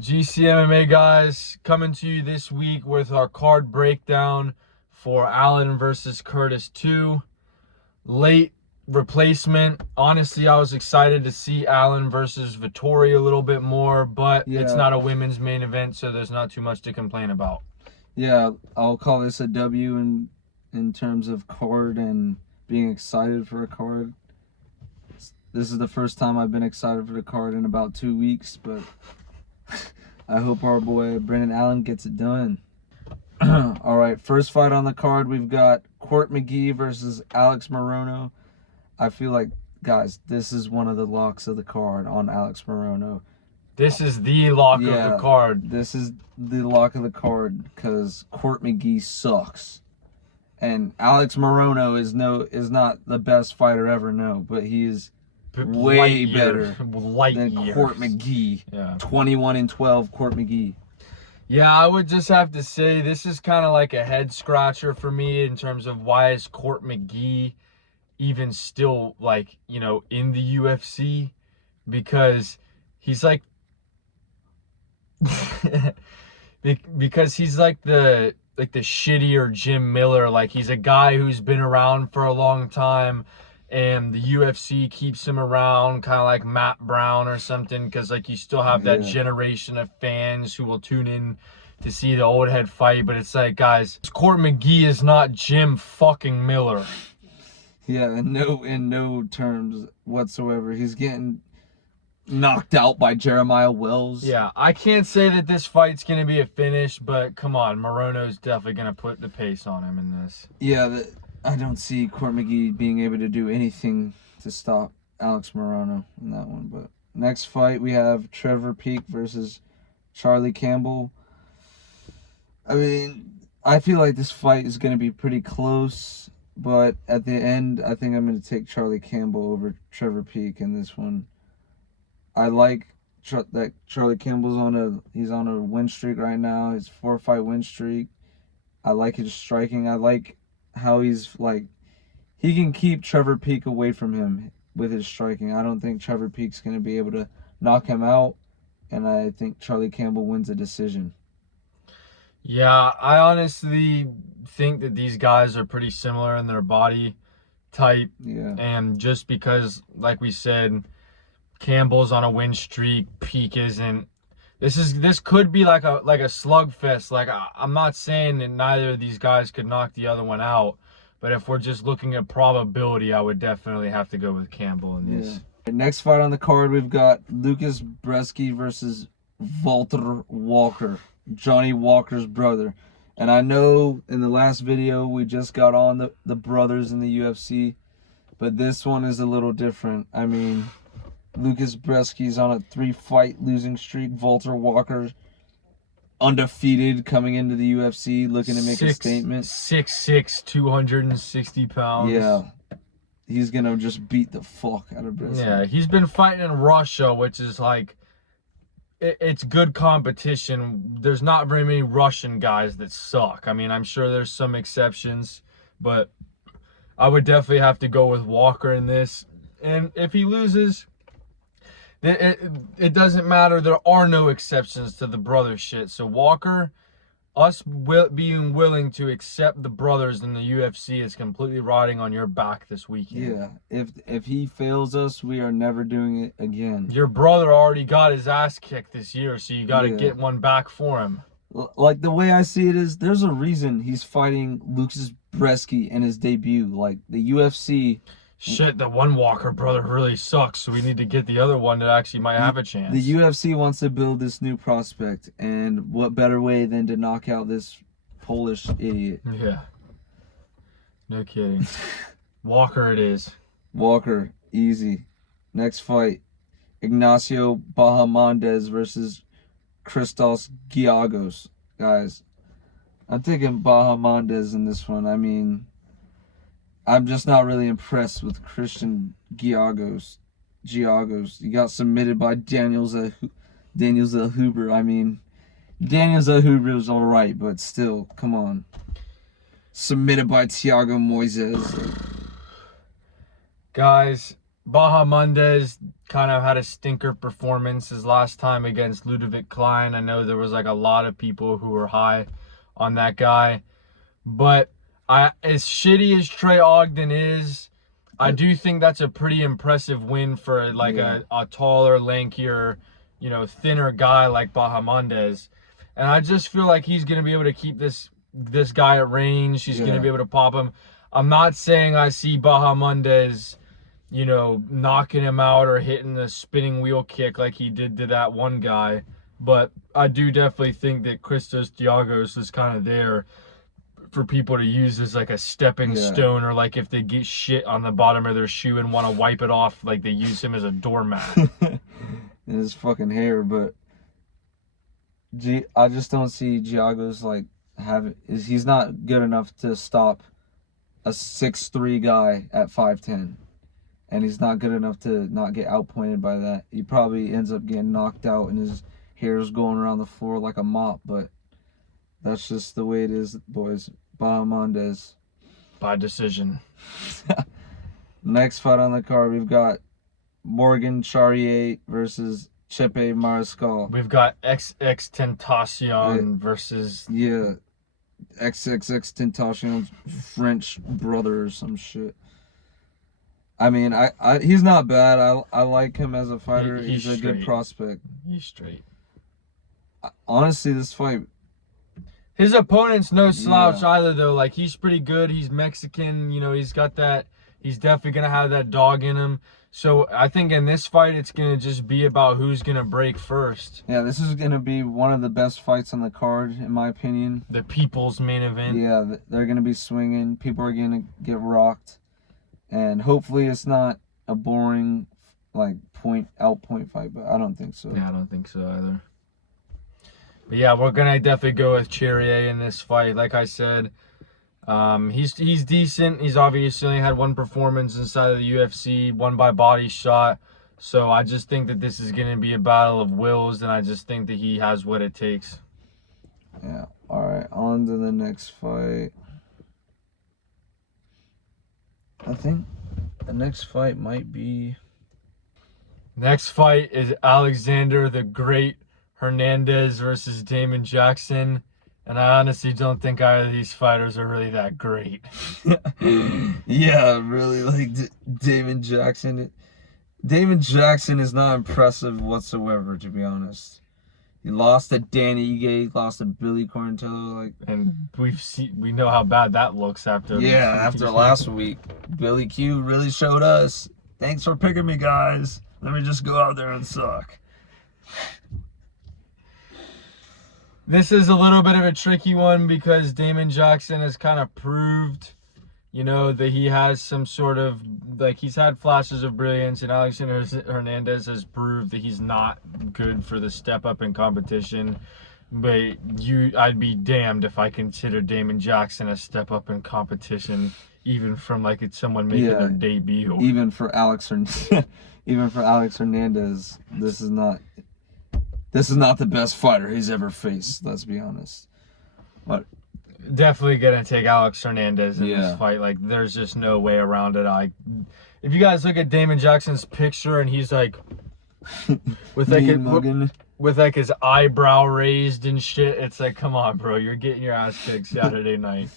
GCMMA guys, coming to you this week with our card breakdown for Allen versus Curtis 2. Late replacement. Honestly, I was excited to see Allen versus Vettori a little bit more, but it's not a women's main event, so there's not too much to complain about. Yeah, I'll call this a W in terms of card and being excited for a card. This is the first time I've been excited for the card in about 2 weeks, but I hope our boy Brendan Allen gets it done. All right, first fight on the card, we've got Court McGee versus Alex Morono. I feel like, guys, this is one of the locks of the card on Alex Morono. This is the lock of the card. This is the lock of the card because Court McGee sucks. And Alex Morono is not the best fighter ever, no, but he is way better than Court McGee. Yeah. 21-12 Court McGee. Yeah, I would just have to say this is kind of like a head scratcher for me in terms of why is Court McGee even still, like, you know, in the UFC, because he's like because he's like the shittier Jim Miller. Like, he's a guy who's been around for a long time and the UFC keeps him around, kind of like Matt Brown or something, because like you still have that generation of fans who will tune in to see the old head fight. But it's like, guys, Court McGee is not Jim fucking Miller. Yeah, in no terms whatsoever. He's getting knocked out by Jeremiah Wells. Yeah, I can't say that this fight's going to be a finish, but come on, Morono's definitely going to put the pace on him in this. Yeah, I don't see Court McGee being able to do anything to stop Alex Morono in that one. But next fight, we have Trevor Peek versus Charlie Campbell. I mean, I feel like this fight is going to be pretty close, but at the end, I think I'm going to take Charlie Campbell over Trevor Peek in this one. I like that Charlie Campbell's on a win streak right now. His 4-fight win streak. I like his striking. I like how he's like, he can keep Trevor Peek away from him with his striking. I don't think Trevor Peek's going to be able to knock him out, and I think Charlie Campbell wins a decision. Yeah, I honestly think that these guys are pretty similar in their body type. Yeah. And just because, like we said, Campbell's on a win streak, Peek isn't. This could be like a slugfest. Like, I'm not saying that neither of these guys could knock the other one out, but if we're just looking at probability, I would definitely have to go with Campbell in this. Yeah. Next fight on the card, we've got Lucas Bresky versus Walter Walker, Johnny Walker's brother. And I know in the last video we just got on the brothers in the UFC, but this one is a little different. I mean, Lucas Bresky's on a 3-fight losing streak. Walter Walker undefeated coming into the UFC, looking to make a statement. 6'6", 260 pounds. Yeah. He's going to just beat the fuck out of Bresky. Yeah, he's been fighting in Russia, which is like, it's good competition. There's not very many Russian guys that suck. I mean, I'm sure there's some exceptions, but I would definitely have to go with Walker in this. And if he loses, it doesn't matter. There are no exceptions to the brother shit. So Walker, us being willing to accept the brothers in the UFC is completely riding on your back this weekend. Yeah, if he fails us, we are never doing it again. Your brother already got his ass kicked this year, so you got to get one back for him. Like, the way I see it is, there's a reason he's fighting Lucas Bresky in his debut. Like, the UFC... Shit, the one Walker brother really sucks, so we need to get the other one that actually might have a chance. The UFC wants to build this new prospect, and what better way than to knock out this Polish idiot? Yeah. No kidding. Walker it is. Walker, easy. Next fight, Ignacio Bahamondes versus Christos Giagos. Guys, I'm taking Bahamondes in this one. I mean, I'm just not really impressed with Christian Giagos. He got submitted by Daniel Zellhuber. I mean, Daniel Zellhuber is all right, but still, come on. Submitted by Thiago Moises. Guys, Bahamondes kind of had a stinker performance his last time against Ludovic Klein. I know there was like a lot of people who were high on that guy. But as shitty as Trey Ogden is, I do think that's a pretty impressive win for like a taller, lankier, thinner guy like Bahamondes. And I just feel like he's gonna be able to keep this guy at range. He's gonna be able to pop him. I'm not saying I see Bahamondes, knocking him out or hitting the spinning wheel kick like he did to that one guy. But I do definitely think that Christos Giagos is kind of there for people to use as like a stepping stone, or like if they get shit on the bottom of their shoe and want to wipe it off, like they use him as a doormat. And his fucking hair, but I just don't see Giagos like he's not good enough to stop a 6'3" guy at 5'10", and he's not good enough to not get outpointed by that. He probably ends up getting knocked out and his hair's going around the floor like a mop, but that's just the way it is, boys. Bahamondes. By decision. Next fight on the card, we've got Morgan Charrier versus Chepe Mariscal. We've got XX Tentacion versus... Yeah. XXX Tentacion's French brother or some shit. I mean, he's not bad. I like him as a fighter. He's a good prospect. He's straight. Honestly, this fight... His opponent's no slouch either, though. Like, he's pretty good. He's Mexican. He's got that. He's definitely going to have that dog in him. So, I think in this fight, it's going to just be about who's going to break first. Yeah, this is going to be one of the best fights on the card, in my opinion. The people's main event. Yeah, they're going to be swinging. People are going to get rocked. And hopefully it's not a boring, like, point fight, but I don't think so. Yeah, I don't think so either. But yeah, we're gonna definitely go with Charrier in this fight. Like I said, he's decent. He's obviously only had one performance inside of the UFC, one by body shot. So I just think that this is gonna be a battle of wills, and I just think that he has what it takes. Yeah. All right. On to the next fight. I think the next fight might be. Next fight is Alexander the Great Hernandez versus Damon Jackson, and I honestly don't think either of these fighters are really that great. Yeah, really, like Damon Jackson. Damon Jackson is not impressive whatsoever, to be honest. He lost to Danny Ige, lost to Billy Quarantillo, and we know how bad that looks after. Yeah, after last week, Billy Q really showed us. Thanks for picking me, guys. Let me just go out there and suck. This is a little bit of a tricky one because Damon Jackson has kind of proved, that he has some sort of, like, he's had flashes of brilliance, and Alexander Hernandez has proved that he's not good for the step up in competition. But I'd be damned if I consider Damon Jackson a step up in competition, even from like it's someone making their debut. Even for Alex Hernandez, this is not the best fighter he's ever faced, let's be honest. But definitely gonna take Alex Hernandez in this fight. Like, there's just no way around it. If you guys look at Damon Jackson's picture and he's like with like his eyebrow raised and shit, it's like, come on, bro, you're getting your ass kicked Saturday night.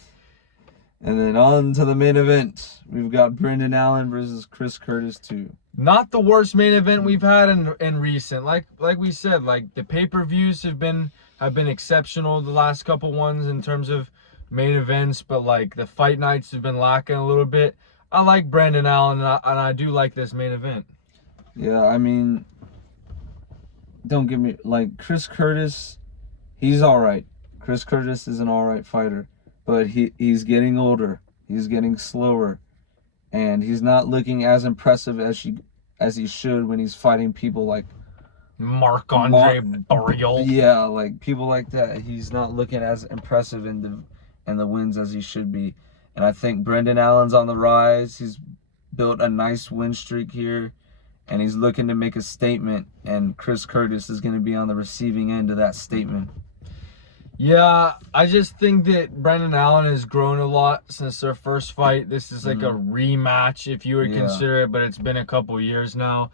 And then on to the main event. We've got Brendan Allen versus Chris Curtis 2. Not the worst main event we've had in recent. Like we said, like the pay-per-views have been exceptional the last couple ones in terms of main events, but like the fight nights have been lacking a little bit. I like Brendan Allen, and I do like this main event. Yeah, I mean, don't get me, like, Chris Curtis, he's all right. Chris Curtis is an all right fighter, but he's getting older. He's getting slower, and he's not looking as impressive as he should when he's fighting people like Marc-Andre Barriol. Yeah, like people like that. He's not looking as impressive in the wins as he should be. And I think Brendan Allen's on the rise. He's built a nice win streak here, and he's looking to make a statement, and Chris Curtis is going to be on the receiving end of that statement. Yeah, I just think that Brendan Allen has grown a lot since their first fight. This is like a rematch, if you would Yeah. consider it, but it's been a couple years now.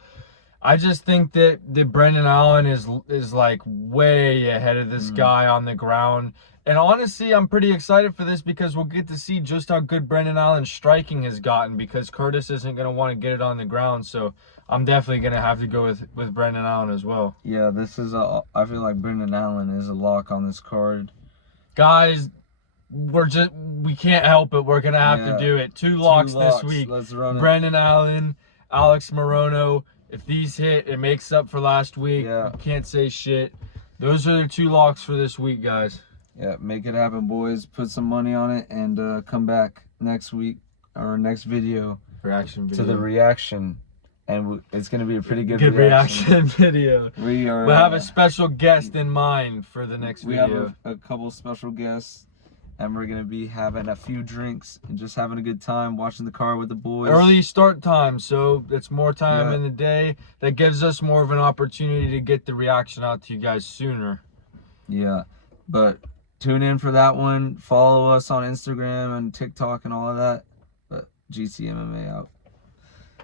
I just think that Brendan Allen is like way ahead of this guy on the ground. And honestly, I'm pretty excited for this because we'll get to see just how good Brendan Allen's striking has gotten, because Curtis isn't going to want to get it on the ground. So I'm definitely going to have to go with Brendan Allen as well. Yeah, this is I feel like Brendan Allen is a lock on this card. Guys, we can't help it. We're going to have to do it. Two locks this week. Let's run it. Brendan Allen, Alex Morono. If these hit, it makes up for last week. Yeah. Can't say shit. Those are the 2 locks for this week, guys. Yeah, make it happen, boys. Put some money on it and come back next week or next video Reaction video. to the reaction. And it's going to be a pretty good reaction video. We'll have a special guest in mind for the next video. We have a couple special guests. And we're going to be having a few drinks and just having a good time watching the car with the boys. Early start time, so it's more time in the day. That gives us more of an opportunity to get the reaction out to you guys sooner. Yeah, but tune in for that one. Follow us on Instagram and TikTok and all of that. But GC MMA out.